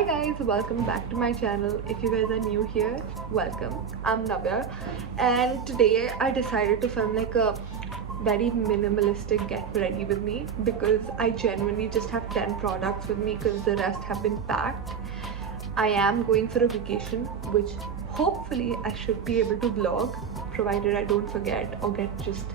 Hi guys, welcome back to my channel. If you guys are new here, welcome. I'm Navya, and today I decided to film like a very minimalistic get ready with me because I genuinely just have 10 products with me because the rest have been packed. I am going for a vacation, which hopefully I should be able to vlog, provided I don't forget or get just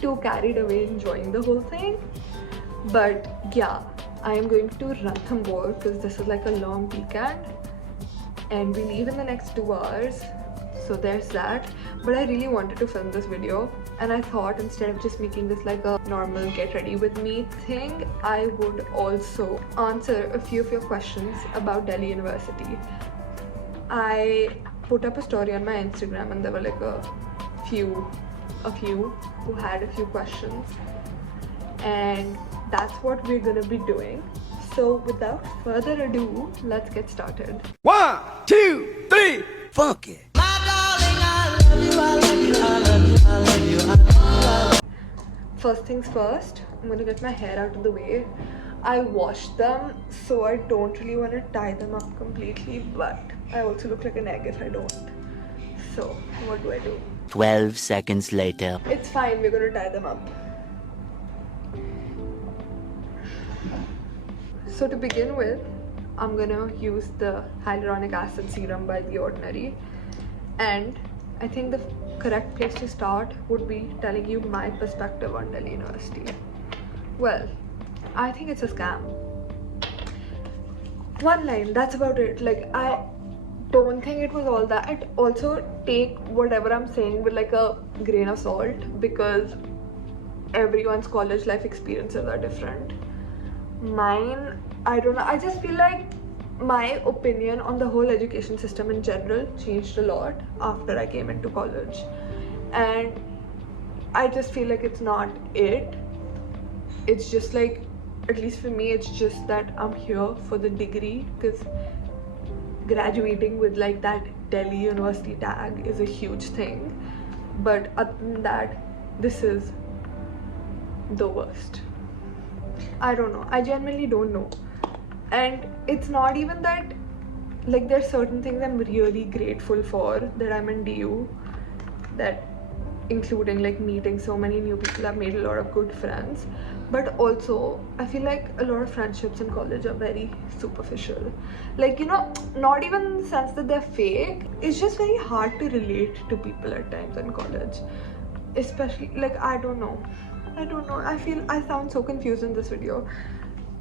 too carried away enjoying the whole thing. But yeah, I am going to Ranthambore because this is like a long weekend and we leave in the next 2 hours, so there's that. But I really wanted to film this video and I thought instead of just making this like a normal get ready with me thing, I would also answer a few of your questions about Delhi University. I put up a story on my Instagram and there were like a few who had a few questions, and that's what we're gonna be doing. So without further ado, let's get started. 1, 2, 3, funk it. First things first, I'm gonna get my hair out of the way. I washed them, so I don't really want to tie them up completely, but I also look like an egg if I don't. So what do I do? 12 seconds later. It's fine, we're gonna tie them up. So to begin with, I'm gonna use the hyaluronic acid serum by The Ordinary, and I think the correct place to start would be telling you my perspective on Delhi University. Well, I think it's a scam. One line, that's about it. Like, I don't think it was all that. Also, take whatever I'm saying with like a grain of salt because everyone's college life experiences are different. Mine, I don't know, I just feel like my opinion on the whole education system in general changed a lot after I came into college, and I just feel like it's not it. It's just like, at least for me, it's just that I'm here for the degree because graduating with like that Delhi University tag is a huge thing, but other than that, this is the worst. I don't know, I genuinely don't know. And it's not even that, like, there's certain things I'm really grateful for that I'm in DU, that including like meeting so many new people. I've made a lot of good friends, but also I feel like a lot of friendships in college are very superficial. Like, you know, not even in the sense that they're fake, it's just very hard to relate to people at times in college, especially like, I don't know, I feel I sound so confused in this video,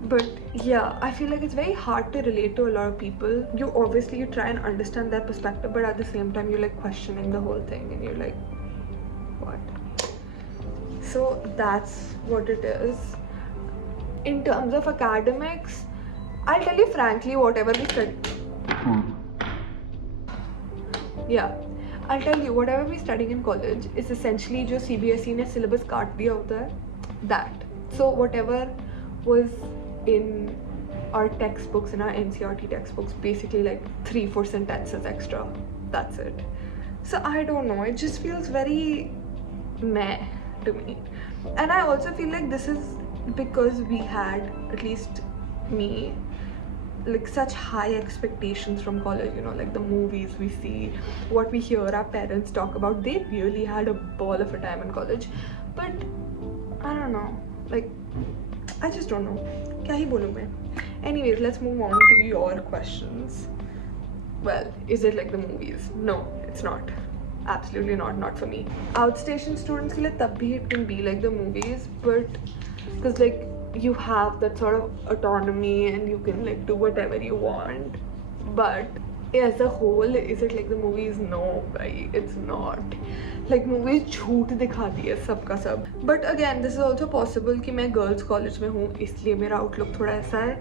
but yeah, I feel like it's very hard to relate to a lot of people. You obviously you try and understand their perspective, but at the same time you're like questioning the whole thing and you're like, what? So that's what it is. In terms of academics, I'll tell you frankly, whatever we study, I'll tell you, whatever we're studying in college is essentially जो CBSE ने syllabus काट दिया होता है, that. So whatever was in our textbooks, in our NCERT textbooks, basically like 3-4 sentences extra, that's it. So I don't know, it just feels very meh to me. And I also feel like this is because we had, at least me, like such high expectations from college, you know, like the movies we see, what we hear our parents talk about. They really had a ball of a time in college, but I don't know, like, I just don't know. Kya hi bolu main? Anyways, let's move on to your questions. Well, is it like the movies? No, it's not. Absolutely not for me. Outstation students ke liye tab bhi it can be like the movies, but because like you have that sort of autonomy and you can like do whatever you want, but as a whole, is it like the movies? No, bhai, it's not. Like movies झूठ दिखाती है सबका सब. But again, this is also possible कि मैं girls college में हूँ इसलिए मेरा outlook थोड़ा ऐसा है.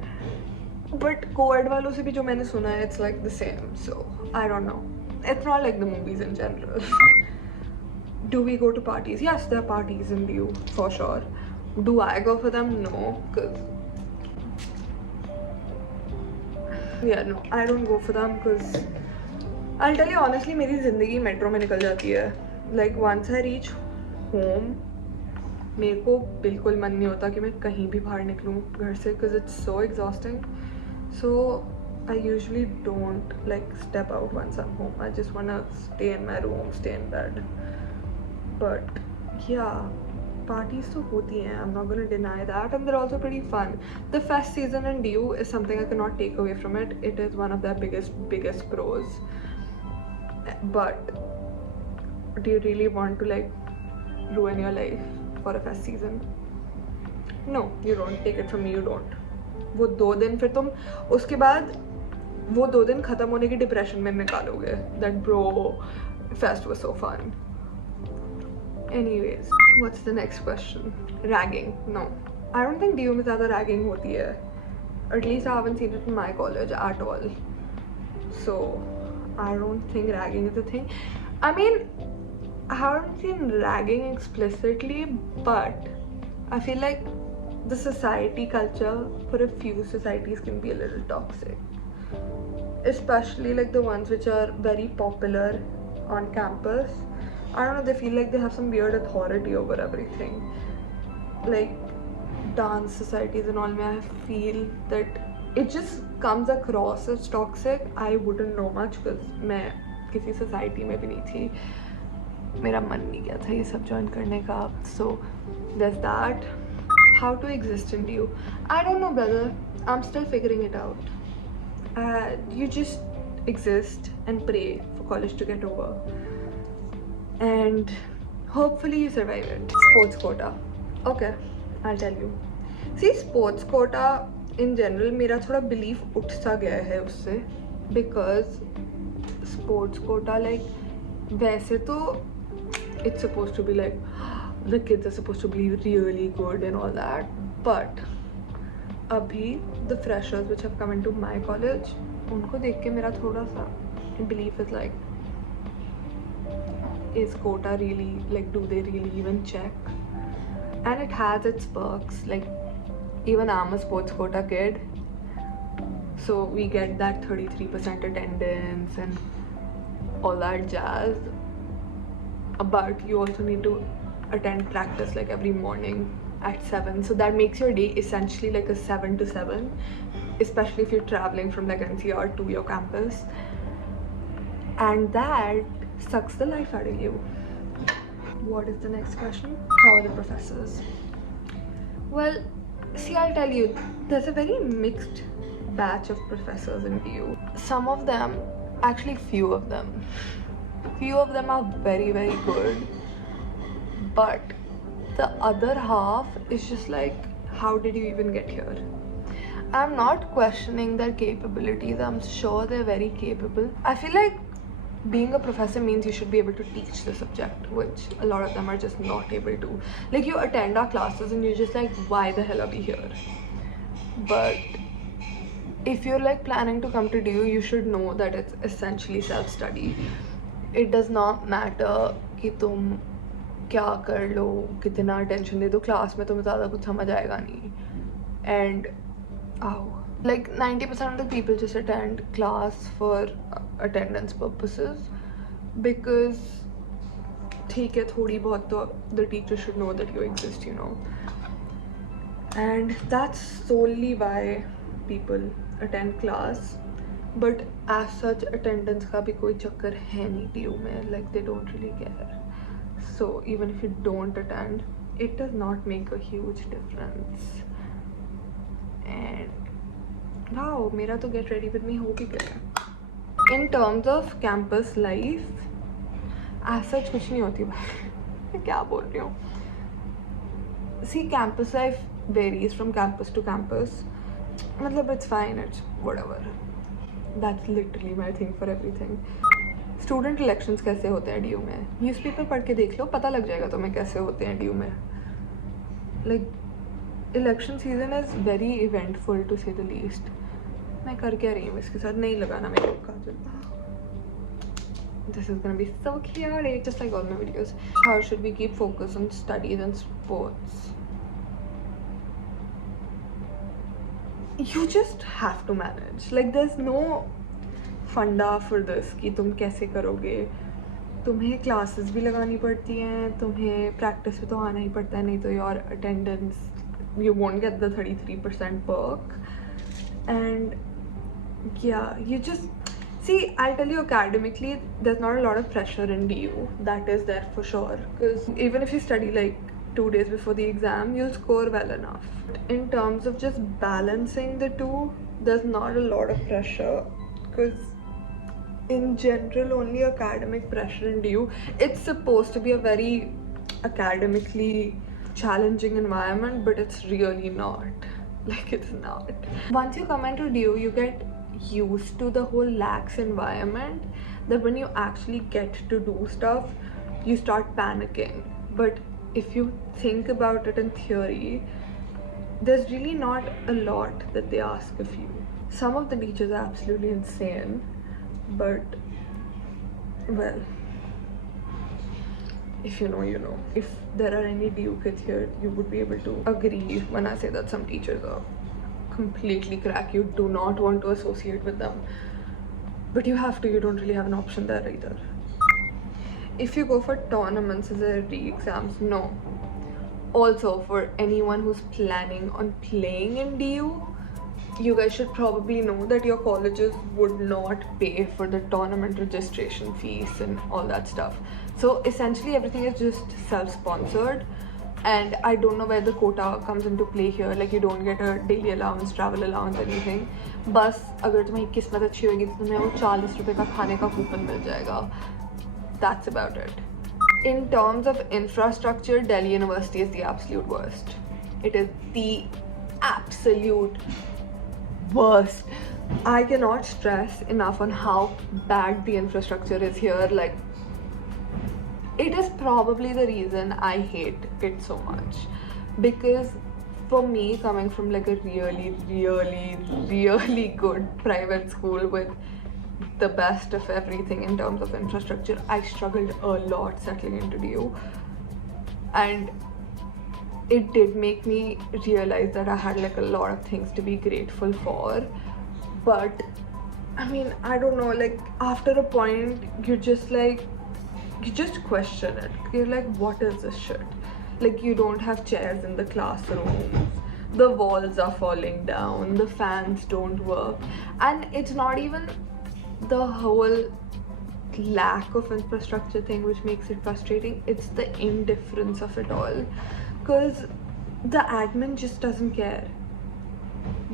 But co-ed वालों से भी जो मैंने सुना है, it's like the same. So I don't know. It's not like the movies in general. Do we go to parties? Yes, there are parties in DU for sure. Do I go for them? No, because no, I don't go for them because I'll tell you honestly, मेरी ज़िंदगी metro में निकल जाती है. Like once I reach home, मेरे को बिल्कुल मन नहीं होता कि मैं कहीं भी बाहर निकलूँ घर से, because it's so exhausting. So I usually don't like step out once I'm home. I just wanna stay in my room, stay in bed. But yeah, parties to hoti hain, I'm not gonna deny that, and they're also pretty fun. The fest season in DU is something I cannot take away from it. It is one of their biggest pros. But do you really want to like ruin your life for a fest season? No, you don't. Take it from me, you don't. वो 2 दिन फिर तुम उसके बाद वो 2 दिन खत्म होने की डिप्रेशन में निकालोगे that bro fest was so fun. Anyways, what's the next question? Ragging. No, I don't think DU में ज़्यादा ragging होती है. At least I haven't seen it in my college at all. So I don't think ragging is a thing. I mean, I haven't seen ragging explicitly, but I feel like the society culture for a few societies can be a little toxic, especially like the ones which are very popular on campus. I don't know, they feel like they have some weird authority over everything. Like dance societies and all, I feel that it just comes across as toxic. I wouldn't know much because मैं किसी society में भी नहीं थी. मेरा मन नहीं किया था ये सब join करने का. So there's that. How to exist in DU? I don't know, brother. I'm still figuring it out. You just exist and pray for college to get over, and hopefully you survive it. Sports quota. Okay, I'll tell you. See, sports quota in general, मेरा थोड़ा belief उठ सा गया है उससे, because sports quota like वैसे तो it's supposed to be like the kids are supposed to be really good and all that, but abhi the freshers which have come into my college, unko dekh ke mera thoda sa belief is like, is quota really, like, do they really even check? And it has its perks. Like, even I'm a sports quota kid, so we get that 33% attendance and all that jazz, but you also need to attend practice like every morning at 7, so that makes your day essentially like a 7 to 7, especially if you're traveling from like NCR to your campus, and that sucks the life out of you. What is the next question? How are the professors? Well, see, I'll tell you, there's a very mixed batch of professors in DU. Some of them, actually few of them are very, very good, but the other half is just like, how did you even get here? I'm not questioning their capabilities. I'm sure they're very capable. I feel like being a professor means you should be able to teach the subject, which a lot of them are just not able to. Like, you attend our classes and you're just like, why the hell are we here? But if you're like planning to come to DU, you should know that it's essentially self-study. It does not matter कि तुम क्या कर लो, कितना attention दे दो, class में तुम्हें ज़्यादा कुछ समझ आएगा नहीं. And like 90% of the people just attend class for attendance purposes, because ठीक है, थोड़ी बहुत तो the teacher should know that you exist, you know. And that's solely why people attend class. But as such, attendance का भी कोई चक्कर है नहीं DU में. Like, they don't really care. So even if you don't attend, it does not make a huge difference. And wow, मेरा तो get ready with me हो भी गया. In terms of campus life, as such कुछ नहीं होती भाई. मैं क्या बोल रही हूँ? See, campus life varies from campus to campus. मतलब it's fine, it's whatever. That's literally my thing for everything. Student elections कैसे होते हैं DU में? न्यूज़पेपर पढ़ के देख लो, पता लग जाएगा तुम्हें कैसे होते हैं DU में. Like, election season is very eventful to say the least. मैं कर क्या रही हूँ इसके साथ? नहीं लगाना मेरे को काजल. This is gonna be so chaotic, just like all my videos. How should we keep focus on studies and sports? You just have to manage. Like, there's no फंडा for this कि तुम कैसे करोगे. तुम्हें क्लासेस भी लगानी पड़ती हैं, तुम्हें प्रैक्टिस पे तो आना ही पड़ता है, नहीं तो your attendance, you won't get the 33% perk. And yeah, you just see, I'll tell you, academically there's not a lot of pressure in DU, that is there for sure, because even if you study like 2 days before the exam, you'll score well enough. In terms of just balancing the two, there's not a lot of pressure, because in general only academic pressure in DU. It's supposed to be a very academically challenging environment, but it's really not. Like, it's not. Once you come into DU, you get used to the whole lax environment, that when you actually get to do stuff, you start panicking. But if you think about it in theory, there's really not a lot that they ask of you. Some of the teachers are absolutely insane, but well, if you know, you know. If there are any DU kids here, you would be able to agree when I say that some teachers are completely crack. You do not want to associate with them, but you have to. You don't really have an option there either. If you go for tournaments as a re-exams, no. Also, for anyone who's planning on playing in DU, you guys should probably know that your colleges would not pay for the tournament registration fees and all that stuff. So essentially everything is just self-sponsored, and I don't know where the quota comes into play here. Like, you don't get a daily allowance, travel allowance, anything. बस अगर तुम्हारी किस्मत अच्छी होगी तो तुम्हें वो 40 रुपए का खाने का कूपन मिल जाएगा. That's about it. In terms of infrastructure, Delhi University is the absolute worst. It is the absolute worst. I cannot stress enough on how bad the infrastructure is here. Like, it is probably the reason I hate it so much, because for me, coming from like a really, really, really good private school with the best of everything in terms of infrastructure, I struggled a lot settling into DU, and it did make me realize that I had like a lot of things to be grateful for. But I mean, I don't know, like after a point you just question it. You're like, what is this shit? Like, you don't have chairs in the classrooms, the walls are falling down, the fans don't work, and it's not even the whole lack of infrastructure thing which makes it frustrating, it's the indifference of it all, because the admin just doesn't care.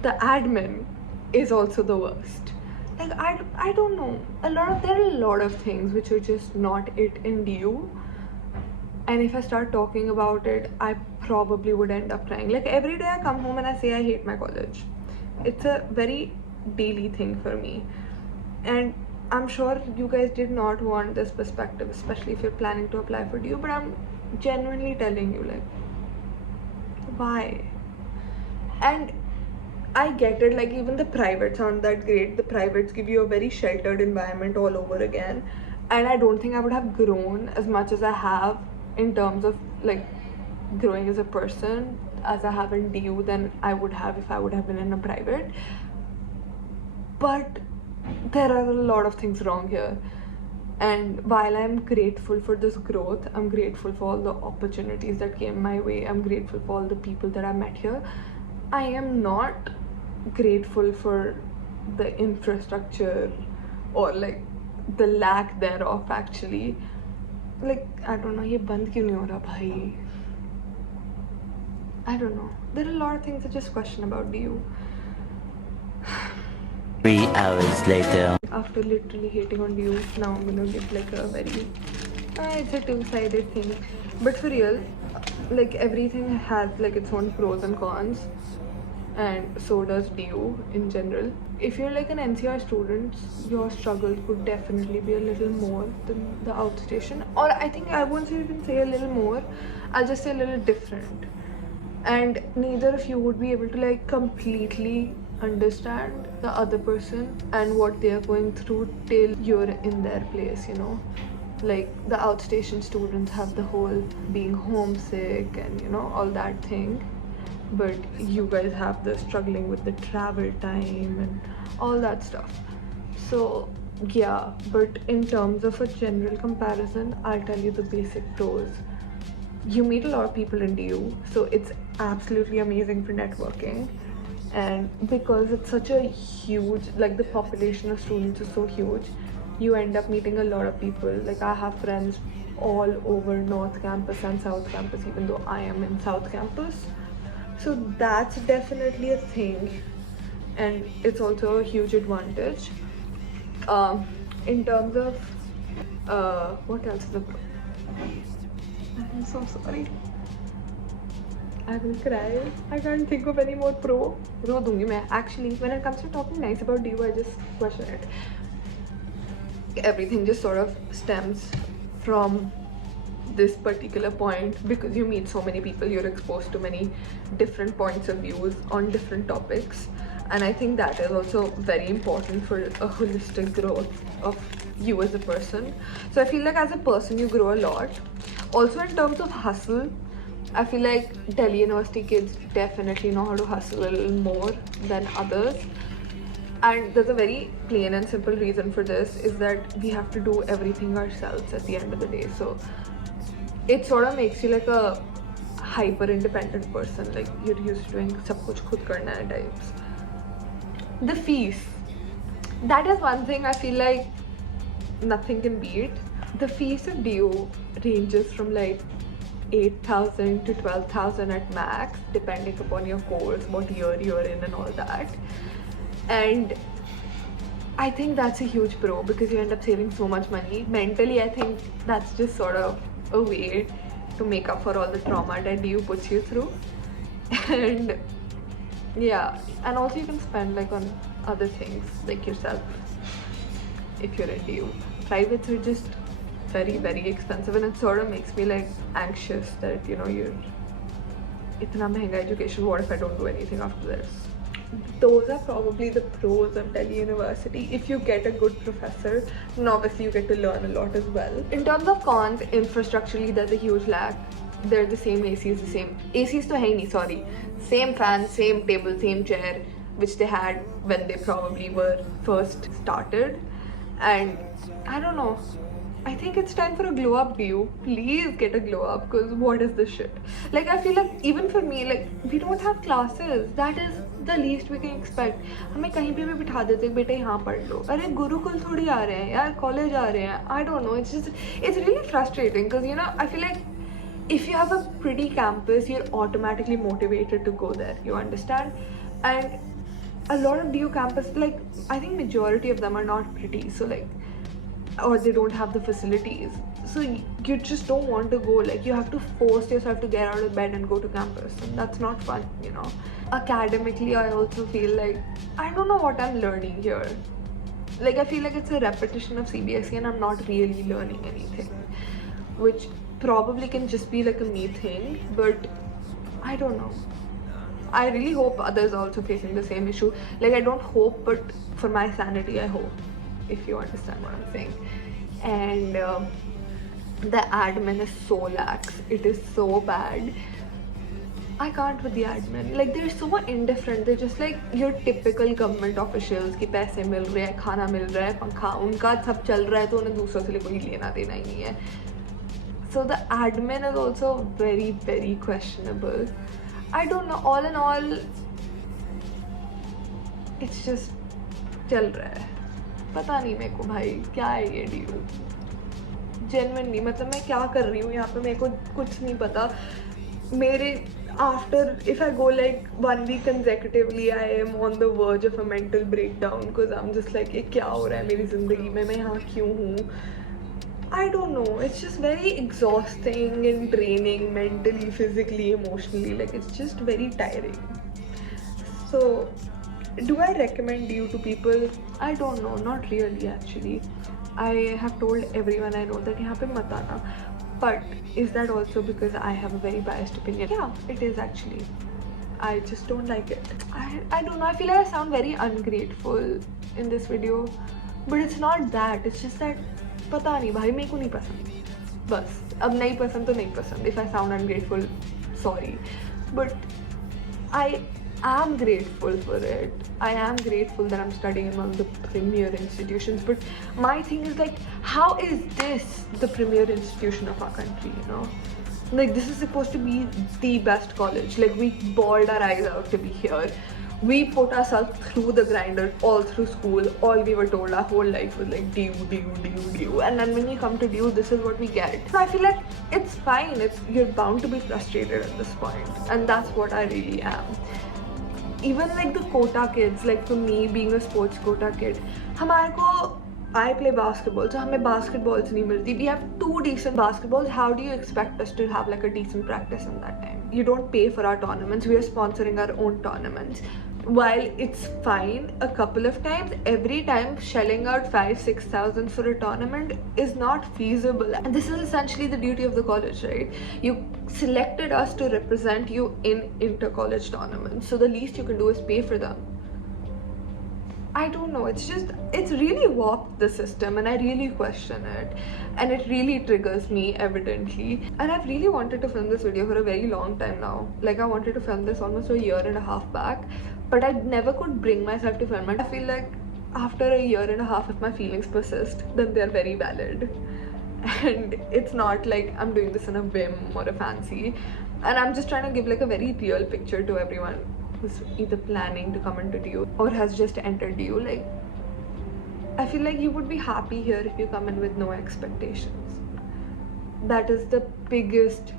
The admin is also the worst. Like, I don't know, there are a lot of things which are just not it in DU, and if I start talking about it, I probably would end up crying. Like, every day I come home and I say I hate my college. It's a very daily thing for me, and I'm sure you guys did not want this perspective, especially if you're planning to apply for DU, but I'm genuinely telling you, like, why? And I get it, like, even the privates aren't that great. The privates give you a very sheltered environment all over again, and I don't think I would have grown as much as I have in terms of like growing as a person as I have in DU than I would have if I would have been in a private. But there are a lot of things wrong here, and while I'm grateful for this growth, I'm grateful for all the opportunities that came my way, I'm grateful for all the people that I met here, I am not grateful for the infrastructure or like the lack thereof actually. Like, I don't know, ये बंद क्यों नहीं हो रहा भाई? I don't know. There are a lot of things I just question about DU. 3 hours later. After literally hating on DU, now I'm gonna give like a very it's a two-sided thing, but for real, like everything has like its own pros and cons, and so does DU in general. If you're like an NCR student, your struggle could definitely be a little more than the outstation, or I think I won't even say a little more, I'll just say a little different, and neither of you would be able to like completely understand the other person and what they are going through till you're in their place, you know. Like, the outstation students have the whole being homesick and, you know, all that thing, but you guys have the struggling with the travel time and all that stuff. So yeah, but in terms of a general comparison, I'll tell you the basic pros. You meet a lot of people in DU, so it's absolutely amazing for networking. and because it's such a huge, like the population of students is so huge, you end up meeting a lot of people. Like I have friends all over North Campus and South Campus, even though I am in South Campus. So that's definitely a thing, and it's also a huge advantage. In terms of what else is the pro? I'm so sorry. I will cry. I can't think of any more pro. रो दूंगी मैं. Actually, when it comes to talking nice about you, I just question it. Everything just sort of stems from this particular point because you meet so many people, you're exposed to many different points of views on different topics, and I think that is also very important for a holistic growth of you as a person. So I feel like as a person you grow a lot. Also in terms of hustle, I feel like Delhi University kids definitely know how to hustle a little more than others. And there's a very plain and simple reason for this, is that we have to do everything ourselves at the end of the day. So it sort of makes you like a hyper independent person, like you're used to doing sab kuch khud karna hai types. The fees, that is one thing I feel like nothing can beat. The fees of DU ranges from like 8,000 to 12,000 at max, depending upon your course, what year you're in and all that. And I think that's a huge pro because you end up saving so much money. Mentally, I think that's just sort of a way to make up for all the trauma that DU puts you through. And yeah, and also you can spend like on other things like yourself if you're in DU. Privates are just very, very expensive, and it sort of makes me like anxious that, you know, you're itna mehenga education, what if I don't do anything after this? Those are probably the pros of Delhi University. If you get a good professor, then obviously you get to learn a lot as well. In terms of cons, infrastructurally there's a huge lack. They're the same ACs, the same ACs to hai nahi, sorry, same fan, same table, same chair, which they had when they probably were first started. And I don't know, I think it's time for a glow up, DU. Please get a glow up, because what is this shit? Like, I feel like even for me, like, we don't have classes. That is the least we can expect. हमें कहीं पे भी बिठा देते, बेटे यहाँ पढ़ लो. अरे गुरुकुल थोड़ी आ रहे हैं यार, कॉलेज आ रहे हैं. I don't know. It's really frustrating because, you know, I feel like if you have a pretty campus, you're automatically motivated to go there. You understand? And a lot of DU campus, like, I think majority of them are not pretty. So like, or they don't have the facilities, so you just don't want to go. Like, you have to force yourself to get out of bed and go to campus, and that's not fun, you know. Academically, I also feel like I don't know what I'm learning here. Like, I feel like it's a repetition of CBSE and I'm not really learning anything, which probably can just be like a me thing, but I don't know. I really hope others are also facing the same issue. Like, I don't hope, but for my sanity, I hope, if you understand what I'm saying. And the admin is so lax. It is so bad. I can't with the admin. Like, they're so indifferent. They're just like your typical government officials कि पैसे मिल रहे हैं, खाना मिल रहा है, पंखा उनका सब चल रहा है, तो उन्हें दूसरों से कोई लेना देना ही नहीं है. So the admin is also very, very questionable. I don't know. All in all, it's just चल रहा है. पता नहीं मेरे को भाई क्या है ये DU. Genuinely, मतलब मैं क्या कर रही हूँ यहाँ पे, मेरे को कुछ नहीं पता. मेरे after, if I go like 1 week consecutively, I am on the verge of a mental breakdown because I'm just like, ये क्या हो रहा है मेरी ज़िंदगी में, मैं यहाँ क्यों हूँ? I don't know. It's just very exhausting and draining mentally, physically, emotionally. Like, it's just very tiring. So, do I recommend DU to people? I don't know. Not really, actually. I have told everyone I know that यहाँ पे मत आना. But is that also because I have a very biased opinion? Yeah, it is actually. I just don't like it. I don't know. I feel like I sound very ungrateful in this video. But it's not that. It's just that पता नहीं भाई, मेरे को नहीं पसंद. बस अब नहीं पसंद तो नहीं पसंद. If I sound ungrateful, sorry. But I am grateful for it. I am grateful that I'm studying among the premier institutions. But my thing is like, how is this the premier institution of our country, you know? Like, this is supposed to be the best college. Like, we bawled our eyes out to be here. We put ourselves through the grinder all through school. All we were told our whole life was like due, and then when we come to due, this is what we get. So I feel like it's fine. You're bound to be frustrated at this point, and that's what I really am. Even like the quota kids, like for me being a sports quota kid, I play basketball, so हमें basketballs नहीं मिलती. We have 2 decent basketballs. How do you expect us to have like a decent practice in that time? You don't pay for our tournaments. We are sponsoring our own tournaments. While it's fine a couple of times, every time shelling out 5,000-6,000 for a tournament is not feasible. And this is essentially the duty of the college, right? You selected us to represent you in inter-college tournaments, so the least you can do is pay for them. I don't know, it's really warped the system, and I really question it, and it really triggers me evidently. And I've really wanted to film this video for a very long time now. Like I wanted to film this almost a year and a half back, but I never could bring myself to film it. I feel like after a year and a half, if my feelings persist, then they're very valid. And it's not like I'm doing this in a whim or a fancy, and I'm just trying to give like a very real picture to everyone who's either planning to come into DU or has just entered DU. Like, I feel like you would be happy here if you come in with no expectations. That is the biggest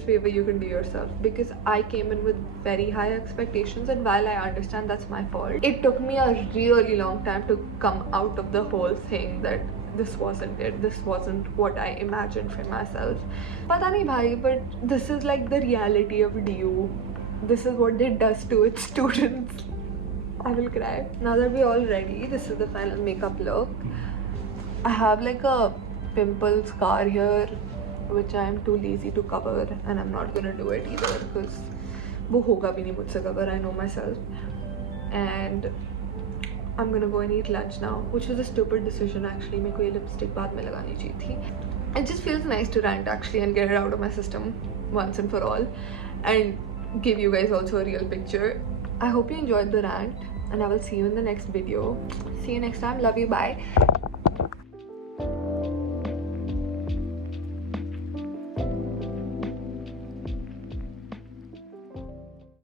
favor you can do yourself, because I came in with very high expectations, and while I understand that's my fault, it took me a really long time to come out of the whole thing that this wasn't it, this wasn't what I imagined for myself. Pata nahi bhai, but this is like the reality of DU. This is what it does to its students. I will cry. Now that we're all ready, this is the final makeup look. I have like a pimple scar here, which I am too lazy to cover, and I'm not gonna do it either because wo hoga bhi nahi mujhse cover, I know myself. And I'm gonna go and eat lunch now, which was a stupid decision actually. मेरे को ये lipstick बाद में लगानी चाहिए थी. It just feels nice to rant actually and get it out of my system once and for all, and give you guys also a real picture. I hope you enjoyed the rant, and I will see you in the next video. See you next time. Love you. Bye.